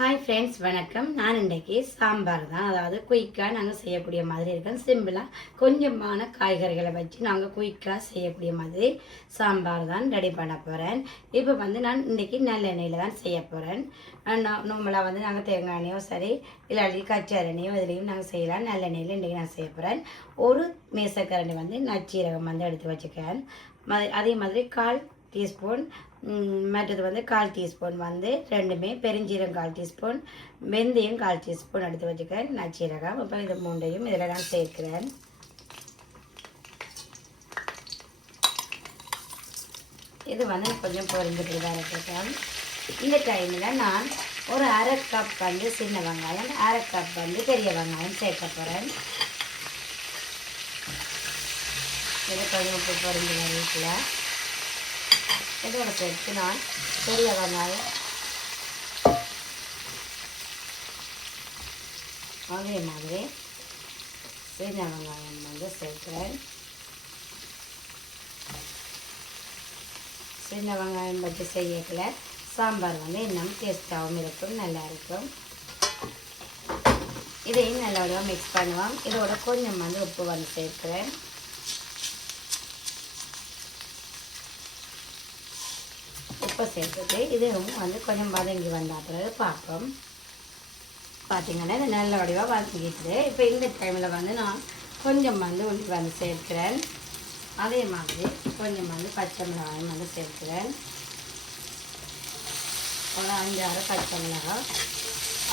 Hi friends, வணக்கம். நான் இன்றைக்கி சாம்பார் தான், அதாவது குயிக்காக நாங்கள் செய்யக்கூடிய மாதிரி இருக்கோம். சிம்பிளாக கொஞ்சமான காய்கறிகளை வச்சு நாங்கள் குயிக்காக செய்யக்கூடிய மாதிரி சாம்பார் தான் ரெடி பண்ண போகிறேன். இப்போ நான் இன்றைக்கி நல்லெண்ணெயில் தான் செய்ய போகிறேன். நார்மலாக நாங்கள் தேங்காய் எண்ணெயோ சரி இல்லாட்டி கச்சார் எண்ணெயோ இதுலேயும் நாங்கள் செய்யலாம். நல்லெண்ணெயில் இன்றைக்கி நான் செய்ய போகிறேன். ஒரு மேசக்கரண்டி நச்சீரகம் எடுத்து வச்சுக்கிறேன். அதே மாதிரி 1/4 டீஸ்பூன், மற்றது 1/4 டீஸ்பூன் ரெண்டுமே பெருஞ்சீரகம் 1/4 டீஸ்பூன், வெந்தயம் 1/4 டீஸ்பூன் எடுத்து வச்சுக்கிறேன். நச்சீரகம் இப்போ இது மூண்டையும் இதில் நான் சேர்க்கிறேன். இது கொஞ்சம் பொரிஞ்சுட்டு தான் இருக்கேன். இந்த டைமில் நான் ஒரு 1/2 கப் சின்ன வெங்காயம், 1/2 கப் பெரிய வெங்காயம் சேர்க்க போகிறேன். இது கொஞ்சம் பொரிஞ்சு வீட்டில் இதோட சேர்த்து நான் பெரிய வெங்காயம் அதே மாதிரி சின்ன வெங்காயம் சேர்க்கிறேன். சின்ன வெங்காயம் வச்சு செய்யக்கல சாம்பார் இன்னும் டேஸ்டாகவும் இருக்கும், நல்லா இருக்கும். இதையும் நல்லபடியாக மிக்ஸ் பண்ணுவோம். இதோட கொஞ்சம் உப்பு சேர்க்கிறேன். உப்பு சேர்த்துட்டு இதுவும் கொஞ்சம் வதங்கி வந்தால் பிறகு பார்ப்போம். பார்த்திங்கன்னா இது நல்ல வடிவாக வதங்கிட்டு இப்போ இந்த டைமில் நான் கொஞ்சம் உள்ளி சேர்க்கிறேன். அதே மாதிரி கொஞ்சம் பச்சை மிளகாயும் சேர்க்கிறேன். ஒரு 5-6 பச்சை மிளகாய்,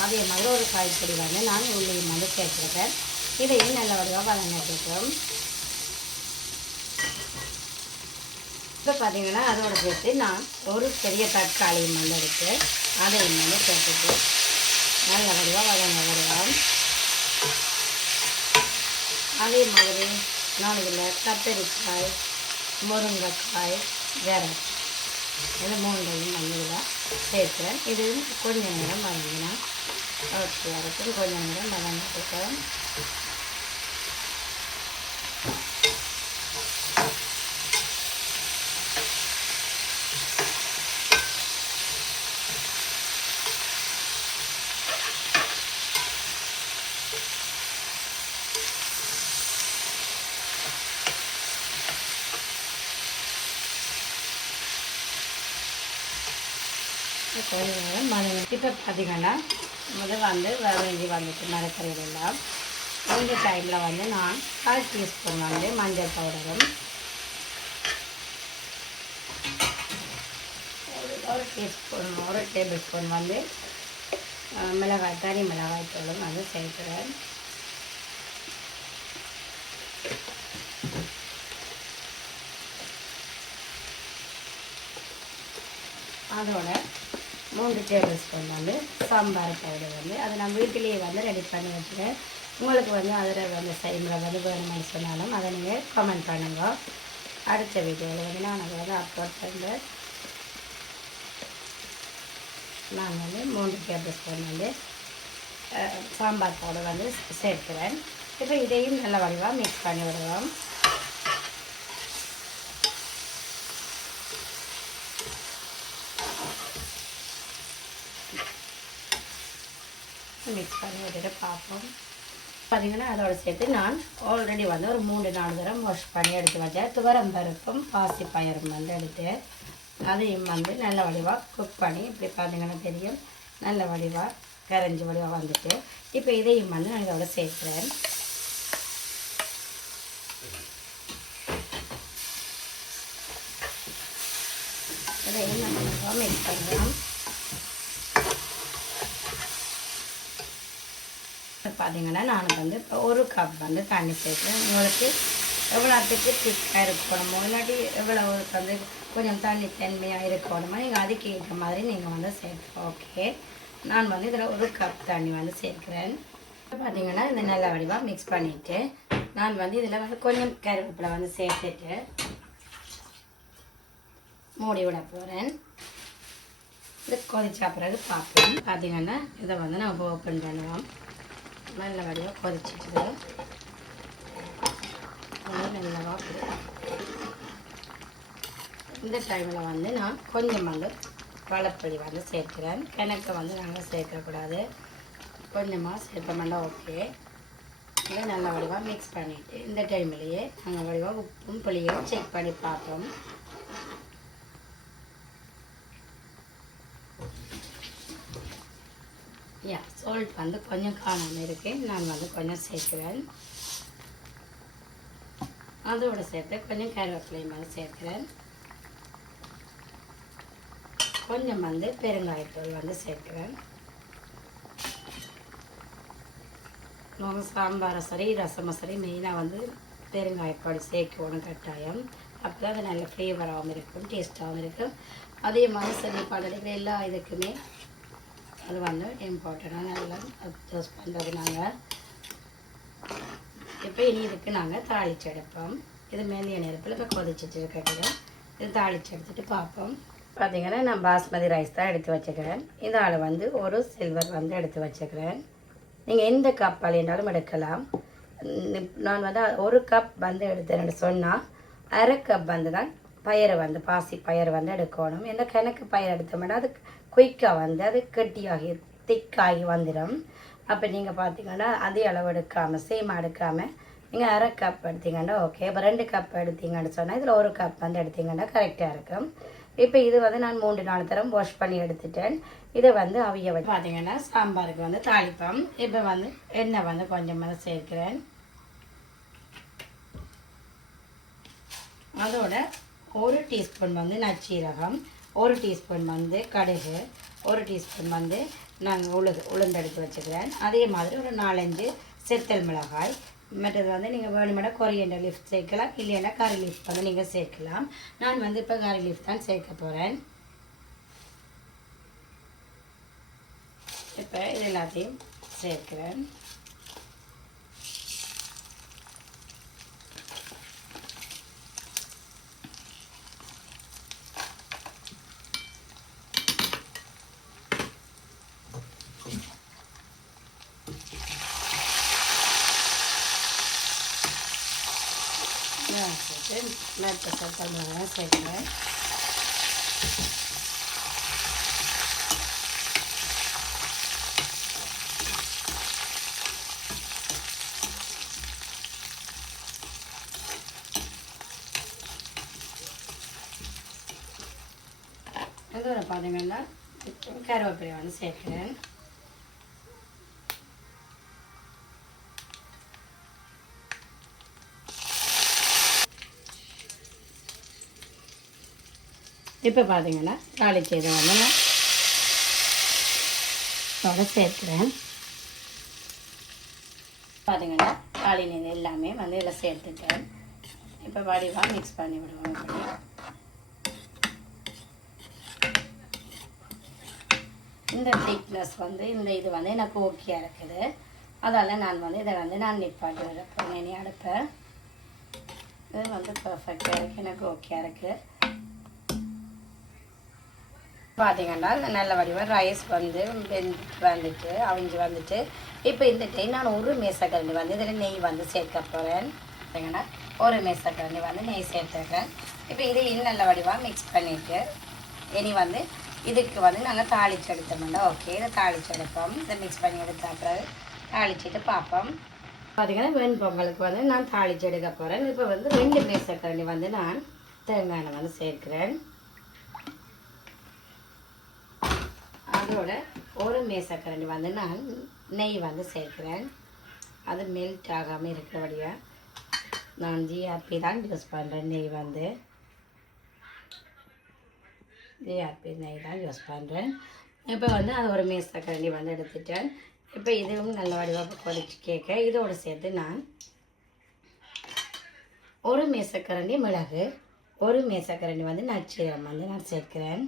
அதே மாதிரி ஒரு காய்கறி நான் உள்ளியும் சேர்த்துருக்கேன். இதையும் நல்ல வடிவாக வதங்கிட்டுருக்கோம். இப்போ பார்த்திங்கன்னா அதோட சேர்த்து நான் ஒரு பெரிய தக்காளியும் எடுத்து அதையும் சேர்த்துட்டு நல்ல வடிவாக வதங்க. அதே மாதிரி நான் இதில் கத்தரிக்காய், முருங்கைக்காய், கேரட் இது மூண்டையும் இதில் சேர்க்கிறேன். இது கொஞ்சம் நேரம் வதங்கினா வரைக்கும் கொஞ்சம் நேரம் வதங்கிட்டுருக்கேன். கொஞ்சம் நேரம் மணி இப்போ பார்த்திங்கன்னா வதங்கி மரக்கறிகள் எல்லாம். இந்த டைமில் நான் 1/4 டீஸ்பூன் மஞ்சள் பவுடரும், ஒரு டேபிள் ஸ்பூன் மிளகாய், தனி மிளகாய் தூளும் சேர்க்கிறேன். அதோட 3 டேபிள் ஸ்பூன் சாம்பார் பவுடர் அதை நான் வீட்டிலேயே ரெடி பண்ணி வச்சுருக்கேன். உங்களுக்கு அதில் செய்முறை வேணும்னு சொன்னாலும் அதை நீங்கள் கமெண்ட் பண்ணுங்க. அடுத்த வீடியோவில் நான் அதை அப்லோட் பண்ணுறேன். நான் 3 டேபிள் ஸ்பூன் சாம்பார் பவுடர் சேர்க்கிறேன். இப்போ இதையும் நல்ல வடிவாக மிக்ஸ் பண்ணி விடுவோம். மிக்ஸ் பண்ணி விட்டுட்டு பார்ப்போம். பார்த்திங்கன்னா அதோட சேர்த்து நான் ஆல்ரெடி ஒரு 3-4 தடவை வாஷ் பண்ணி எடுத்து வச்சேன். துவரம் பருப்பும் பாசி பயிரும் எடுத்து அதையும் நல்ல வடிவாக குக் பண்ணி இப்படி பார்த்திங்கன்னா தெரியும், நல்ல வடிவாக கரைஞ்சி வடிவாக இப்போ இதையும் நான் இதோட சேர்க்குறேன். இதையும் நம்ம மிக்ஸ் பண்ணலாம். பார்த்திங்கன்னா நான் இப்போ ஒரு கப் தண்ணி சேர்க்குறேன். உங்களுக்கு எவ்வளோத்துக்கு திக்காக இருக்கணுமோ இல்லாட்டி எவ்வளோ கொஞ்சம் தண்ணி தன்மையாக இருக்கணுமோ நீங்கள் அதுக்கு ஏற்ற மாதிரி நீங்கள் சேர்க்க. ஓகே, நான் இதில் ஒரு கப் தண்ணி சேர்க்குறேன். பார்த்திங்கன்னா இந்த நல்ல வடிவாக மிக்ஸ் பண்ணிவிட்டு நான் இதில் கொஞ்சம் கருவேப்பிலை சேர்த்துட்டு மூடி விட போகிறேன். இது கொதிச்சா பிறகு பார்ப்போம். பார்த்திங்கன்னா இதை நம்ம ஓப்பன் பண்ணுவோம். நல்ல வடிவாக கொதிச்சிட்டு நல்லவா இந்த டைமில் நான் கொஞ்சம் பழப்பொடி வந்து சேர்க்கிறேன். கிணக்க வந்து நாங்கள் சேர்க்கக்கூடாது, கொஞ்சமாக சேர்த்தோம்னா ஓகே. இதை நல்ல வடிவாக மிக்ஸ் பண்ணிவிட்டு இந்த டைம்லேயே நாங்கள் வடிவாக உப்பும் புளியும் செக் பண்ணி பார்ப்போம். சால்ட் வந்து கொஞ்சம் காணாமல் இருக்கு, நான் வந்து கொஞ்சம் சேர்க்கிறேன். அதோடு சேர்த்து கொஞ்சம் கருவேப்பிலையும் வந்து சேர்க்கிறேன். கொஞ்சம் வந்து பெருங்காயத்தூள் வந்து சேர்க்கிறேன். நாங்கள் சாம்பார் சரி ரசமும் சரி மெயினாக வந்து பெருங்காயப்பொடி சேர்க்கணும் கட்டாயம். அப்போ தான் அது நல்ல ஃப்ளேவராகவும் இருக்கும், டேஸ்ட்டாகவும் இருக்கும். அதே மாதிரி சரி பண்ணுற எல்லா இதுக்குமே அது வந்து இம்பார்ட்டண்டாக நல்லா அட்ஜஸ்ட் பண்ணுறது. நாங்கள் இப்போ இனி இதுக்கு நாங்கள் தாளிச்சு எடுப்போம். இது மேலே நெருப்பில் இப்போ கொதிச்சிட்டு இருக்கிறது. இது தாளிச்சு எடுத்துகிட்டு பார்ப்போம். பார்த்திங்கன்னா நான் பாஸ்மதி ரைஸ் தான் எடுத்து வச்சுக்கிறேன். இதால் வந்து ஒரு சில்வர் வந்து எடுத்து வச்சுக்கிறேன். நீங்கள் எந்த கப் அழினாலும் எடுக்கலாம். நான் வந்து ஒரு கப் வந்து எடுத்தேன்னு சொன்னால் அரை கப் வந்து தான் பயிரை வந்து பாசி பயிர் வந்து எடுக்கணும். எந்த கணக்கு பயிர் எடுத்தோம்னா அது குயிக்காக வந்து அது கட்டியாகி திக்காகி வந்துடும். அப்போ நீங்கள் பார்த்தீங்கன்னா அதே அளவு எடுக்காமல் சேமாக எடுக்காமல் நீங்கள் அரை கப் எடுத்தீங்கன்னா ஓகே. இப்போ 2 கப் எடுத்தீங்கன்னு சொன்னால் இதில் ஒரு கப் வந்து எடுத்தீங்கன்னா கரெக்டாக இருக்கும். இப்போ இது வந்து நான் 3-4 தரம் வாஷ் பண்ணி எடுத்துட்டேன். இதை வந்து அவிய வச்சு பார்த்தீங்கன்னா சாம்பாருக்கு வந்து தாளிப்போம். இப்போ வந்து எண்ணெய் வந்து கொஞ்சமாக சேர்க்கிறேன். அதோட 1 டீஸ்பூன் வந்து நச்சீரகம், 1 டீஸ்பூன் வந்து கடுகு, 1 டீஸ்பூன் வந்து நாங்கள் உளுந்து எடுத்து வச்சுக்கிறேன். அதே மாதிரி ஒரு 4-5 செத்தல் மிளகாய். மற்றது வந்து நீங்கள் வேணுமெனா கொரியண்டர் லீஃப் சேர்க்கலாம், இல்லைன்னா கறி லீஃப் வந்து நீங்கள் சேர்க்கலாம். நான் வந்து இப்போ கறி லீஃப் தான் சேர்க்க போகிறேன். இப்போ இது எல்லாத்தையும் சேர்க்கிறேன். சேர்த்து மேற்ப சத்தமாக சேர்க்கிறேன். அதோட பார்த்தீங்கன்னா கருவேப்பிலை வந்து சேர்க்கிறேன். இப்போ பார்த்தீங்கன்னா தாளிச்ச இதை வந்து நான் இதோட சேர்க்கிறேன். பார்த்தீங்கன்னா தாளினது எல்லாமே வந்து இதில் சேர்த்துட்டேன். இப்போ வடிவாக மிக்ஸ் பண்ணி விடுவோம். இப்படி இந்த திக்னஸ் வந்து இந்த இது வந்து எனக்கு ஓகேயாக இருக்குது. அதால் நான் வந்து இதை வந்து நான் நிப்பாட்டி வைப்பேன். இனி அடுப்பேன். இது வந்து பர்ஃபெக்டாக இருக்குது, எனக்கு ஓகேயாக இருக்குது. பார்த்தீங்கன்னா நல்ல வடிவாக ரைஸ் வந்து வந்துட்டு அவிஞ்சு வந்துட்டு இப்போ இந்த டைம் நான் 1 மேசக்கரண்டி வந்து இதில் நெய் வந்து சேர்க்க போகிறேன். பார்த்தீங்கன்னா 1 மேசக்கரண்டி வந்து நெய் சேர்த்துருக்கேன். இப்போ இதையும் நல்ல வடிவாக மிக்ஸ் பண்ணிவிட்டு இனி வந்து இதுக்கு வந்து நாங்கள் தாளித்து எடுத்தோம்னா ஓகே. இதை தாளித்து எடுப்போம். இதை மிக்ஸ் பண்ணி எடுத்த அப்புறம் தாளிச்சிட்டு பார்ப்போம். பார்த்தீங்கன்னா வெண்பொங்கலுக்கு வந்து நான் தாளித்து எடுக்க போகிறேன். இப்போ வந்து 2 மேசக்கரண்டி வந்து நான் தேங்காய் எண்ணெய் வந்து சேர்க்கிறேன். அதோட 1 மேசக்கரண்டி வந்து நான் நெய் வந்து சேர்க்கிறேன். அது மெல்ட் ஆகாமல் இருக்கிறபடியாக நான் ஜிஆர்பி தான் யூஸ் பண்ணுறேன். நெய் வந்து ஜிஆர்பி நெய் தான் யூஸ் பண்ணுறேன். இப்போ வந்து அது 1 மேசக்கரண்டி வந்து எடுத்துட்டேன். இப்போ இதுவும் நல்ல வடிவாக கொதிச்சு கேட்க இதோடு சேர்த்து நான் 1 மேசக்கரண்டி மிளகு, 1 மேசக்கரண்டி வந்து நச்சீரகம் வந்து நான் சேர்க்கிறேன்.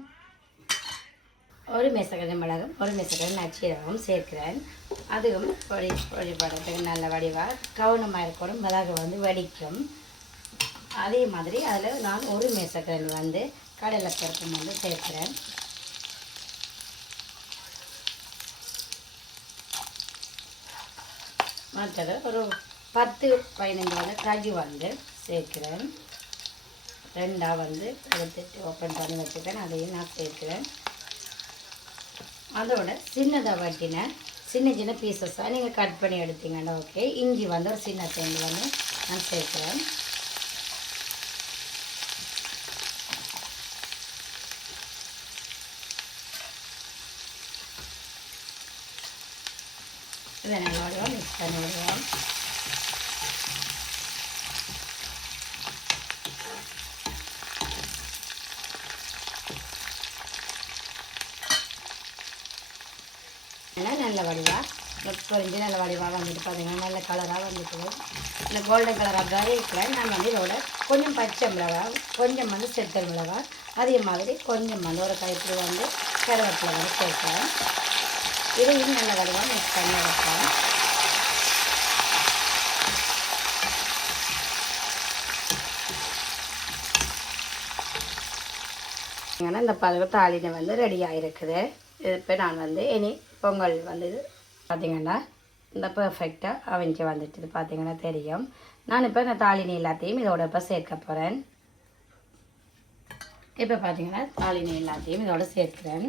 1 மேசக்கரண்டி மிளகும் 1 மேசக்கரண்டி நச்சீரகம் சேர்க்கிறேன். அதுவும் பொடி படத்துக்கு நல்ல வடிவாக கவனமாக இருக்கணும். மிளகு வந்து வடிக்கும். அதே மாதிரி அதில் நான் 1 மேசக்கரண்டி வந்து கடலைப்பருப்பு வந்து சேர்க்கிறேன். மற்றது ஒரு 10-15 வந்து கஜு வந்து சேர்க்கிறேன். 2 வந்து எடுத்துட்டு ஓப்பன் பண்ணி வச்சுக்கிறேன். அதையும் நான் சேர்க்கிறேன். அதோட சின்னதாக வட்டின சின்ன சின்ன பீசஸாக நீங்கள் கட் பண்ணி எடுத்தீங்கன்னா ஓகே. இஞ்சி வந்து ஒரு சின்ன தேங்கு வந்து நான் சேர்க்குறேன். இதை நல்லா மிக்ஸ் பண்ணி விடுவோம். நல்ல வடிவாக பொரிஞ்சு நல்ல வடிவாக வந்துட்டு பார்த்தீங்கன்னா நல்ல கலராக வந்துட்டு இல்லை கோல்டன் கலராக இருக்கிறேன். நான் வந்து இதோட கொஞ்சம் பச்சை மிளகாய், கொஞ்சம் வந்து செத்தல் மிளகாய், அதே மாதிரி கொஞ்சம் வந்து ஒரு கைப்பிடி வந்து கருவேப்பிலை வந்து சேர்க்கிறேன். இதையும் நல்ல வடிவாக மிக்ஸ் பண்ணி வைப்பேன். இந்த பதவி தாளினை வந்து ரெடியாக இருக்குது. இப்போ நான் வந்து இனி பொங்கல் வந்து பார்த்திங்கன்னா இந்த பர்ஃபெக்டாக அவிஞ்சு வந்துட்டு இது பார்த்திங்கன்னா தெரியும். நான் இப்போ இந்த தாளினி எல்லாத்தையும் இதோட இப்போ சேர்க்க போகிறேன். இப்போ பார்த்திங்கன்னா தாளினி எல்லாத்தையும் இதோட சேர்க்கிறேன்.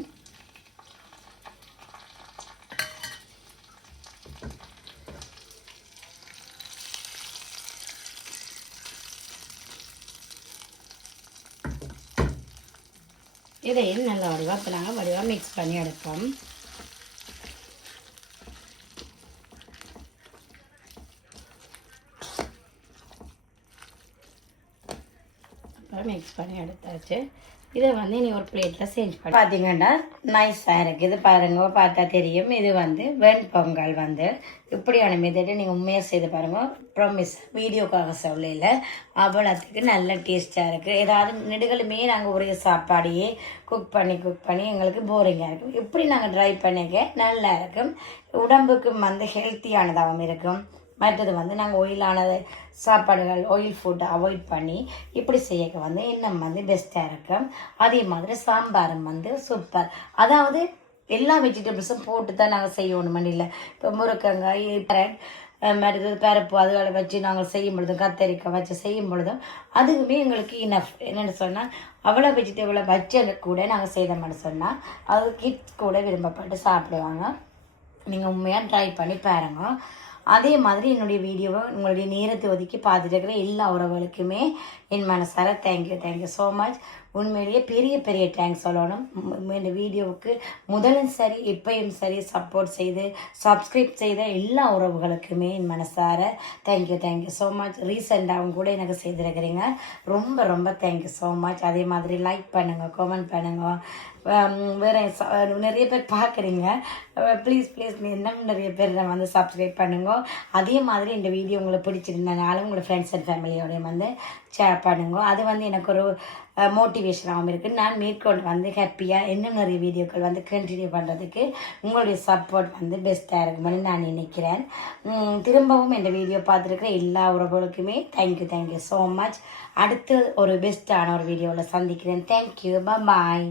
இதையும் நல்ல வடிவாக இப்போ நாங்கள் வடிவாக மிக்ஸ் பண்ணி எடுப்போம். அப்புறம் மிக்ஸ் பண்ணி எடுத்தாச்சு. இதை வந்து நீ ஒரு பிளேட்டில் சேஞ்ச் பண்ணி பார்த்தீங்கன்னா நைஸாக இருக்குது. பாருங்க, பார்த்தா தெரியும். இது வந்து வெண்பொங்கல் வந்து இப்படியான மெத்தடு நீங்கள் உண்மையாக செய்து பாருங்கள். ப்ராமிஸ் வீடியோக்காக சொல்லல, அவ்வளோத்துக்கு நல்ல டேஸ்ட்டாக இருக்குது. ஏதாவது நெடுகளுமே நாங்கள் ஒரே சாப்பாடையே குக் பண்ணி எங்களுக்கு போரிங்காக இருக்கும். இப்படி நாங்கள் ட்ரை பண்ணிக்க நல்லா இருக்கும். உடம்புக்கு வந்து ஹெல்த்தியானதாகவும் இருக்கும். மற்றது வந்து நாங்கள் ஆயிலான சாப்பாடுகள், ஆயில் ஃபுட்டை அவாய்ட் பண்ணி இப்படி செய்யக்க வந்து இன்னும் வந்து பெஸ்ட்டாக இருக்கும். அதே மாதிரி சாம்பாரும் வந்து சூப்பர். அதாவது எல்லா வெஜிடபிள்ஸும் போட்டு தான் நாங்கள் செய்யணுமென்னு இல்லை. இப்போ முருக்கங்காய், மற்றது பருப்பு அதுகளை வச்சு நாங்கள் செய்யும் பொழுதும், கத்தரிக்காய் வச்சு செய்யும் பொழுதும் அதுவுமே எங்களுக்கு இனஃப். என்னென்னு சொன்னால் அவ்வளோ வெஜிடபிளை வச்சு கூட நாங்கள் செய்தோம்னு சொன்னால் அது கிட்ஸ் கூட விரும்பப்பட்டு சாப்பிடுவாங்க. நீங்கள் உண்மையாக ட்ரை பண்ணி பாருங்க. அதே மாதிரி என்னுடைய வீடியோவை உங்களுடைய நேரத்தை ஒதுக்கி பார்த்துட்டு இருக்கிற எல்லா உறவுகளுக்குமே என் மனசார தேங்க்யூ ஸோ மச். உண்மையிலேயே பெரிய தேங்க்ஸ் சொல்லணும். இந்த வீடியோவுக்கு முதலும் சரி இப்பையும் சரி சப்போர்ட் செய்து சப்ஸ்கிரைப் செய்த எல்லா உறவுகளுக்குமே என் மனசார தேங்க்யூ ஸோ மச். ரீசெண்டாகவும் கூட எனக்கு செய்திருக்கிறீங்க. ரொம்ப தேங்க்யூ ஸோ மச். அதே மாதிரி லைக் பண்ணுங்கள், கமெண்ட் பண்ணுங்கள். வேறு நிறைய பேர் பார்க்குறீங்க. ப்ளீஸ் இன்னும் நிறைய பேர் வந்து சப்ஸ்கிரைப் பண்ணுங்க. அதே மாதிரி இந்த வீடியோ உங்களுக்கு பிடிச்சிருந்தனால உங்களோட ஃப்ரெண்ட்ஸ் அண்ட் ஃபேமிலியோடையும் வந்து ஷேர் பண்ணுங்க. அது வந்து எனக்கு ஒரு மோட்டிவேஷனாகவும் இருக்குது. நான் மேற்கொண்டு வந்து ஹாப்பியாக இன்னும் நிறைய வீடியோக்கள் வந்து கண்டினியூ பண்ணுறதுக்கு உங்களுடைய சப்போர்ட் வந்து பெஸ்ட்டாக இருக்குமென்னு நான் நினைக்கிறேன். திரும்பவும் இந்த வீடியோ பார்த்துருக்கிற எல்லா உறவுகளுக்குமே தேங்க்யூ ஸோ மச். அடுத்து ஒரு பெஸ்ட்டான ஒரு வீடியோவில் சந்திக்கிறேன். தேங்க்யூ, பாய்.